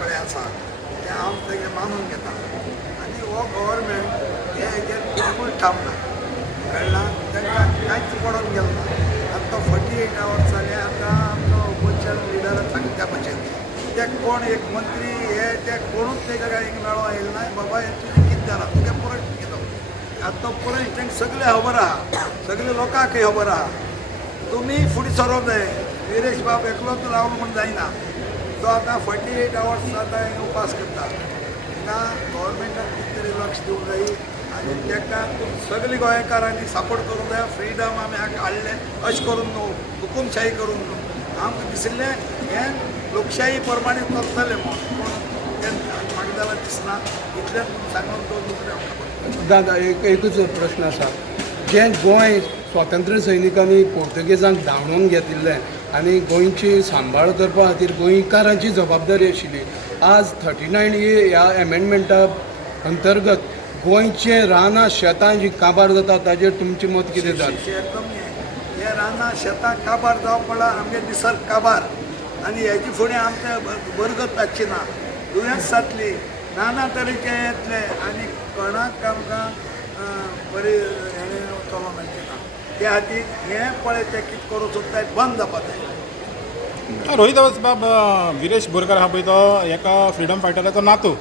कळ्ळें आसा तें हांव तेगे मानून घेता आनी हो गव्हर्मेंट हे हेजेर बिलकूल ठाम ना कळना तांकां कांयच पडोन गेलो ना आतां तो 48 आवर्स जाले आतां आमचो ऑपोजिशन लिडराक सांगता भशेन ते कोण एक मंत्री हे ते कोणूच तेच्या गाडीक मेळो येयलो ना बाबा हे तुजें कितें जालां तुगे पुरय कितें आतां तो पुरय तांकां सगळे खबर आहा सगळे लोकांकय खबर आहा तुमी फुडें सरोंक जाय विरेश बाब एकलोच रावलो म्हूण जायना तो आतां 48 आवर्स आतां उपास करता हिंगा गव्हर्मेंटान कितें तरी लक्ष दिवंक जाय आनी ताका सगळे गोंयकारांनी सपोर्ट करूंक जाय फ्रिडम आमी हाडले अशें करून न्हू हुकुमशाही करून न्हू आमकां दिसलें हें लोकशाही प्रमाणे चलतलें म्हूण पूण तें म्हाका जाल्यार दिसना इतलेंच सांगून तो दुसरें आमकां दादा एकूच प्रश्न आसा जें गोंय स्वातंत्र्य सैनिकांनी पोर्तुगेजांक धांवडोवन घेतिल्लें आनी गोंयची सांबाळ करपा खातीर गोंयकारांची जबाबदारी आशिल्ली आज 39A ह्या एमेंडमेंटा अंतर्गत गोंयचे रानां शेतां जी काबार जाता ताजेर तुमचें मत कितें जाता एकदम हे रानां शेतां काबार जावप म्हणल्यार आमगे निसर्ग काबार आनी हेजे फुडें आमचें बरगत जावची ना दुयेंस जातली नाना तरेचे येतले आनी कोणाक आमकां बरी हें चलोवंक मेळची ना त्या खातीर हें पळय ते कितें करूं सोदताय बंद जावपा जाय रोहित बाब विरेश बोरकार आहा पळय तो एका फ्रिडम फायटराचो नातू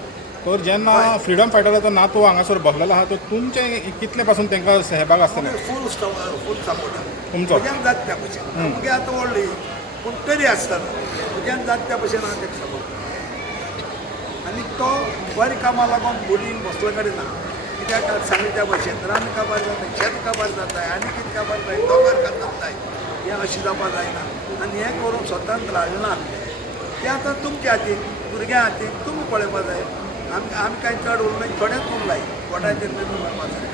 तर जेन्ना फ्रिडम फायटराचो नातू हांगासर बसलेलो आहा तो तुमचें कितले पासून तांकां सहभाग आसतलें फूल सपोर्ट तुमचो म्हज्यान जाता त्या भशेन मुगे आतां व्हडली पूण तरी आसतना म्हज्यान जाता त्या भशेन हांव ताका सपोर्ट आनी तो बरें कामां लागून बोलीन बसलो कडेन ना कित्याक सांगले त्या भशेन रान काबार जाता शेत काबार जाताय आनी कितें काबार जाय दोगार जाताय हें अशें जावपा जायना आनी हें करून स्वतंत्र हाडना तें आतां तुमच्या हातीन भुरग्यां हातीन तुमी पळोवपा जाय आमी कांय चड उरनाय थोडेच उरलाय कोटाचेर निर्णय करपा जाय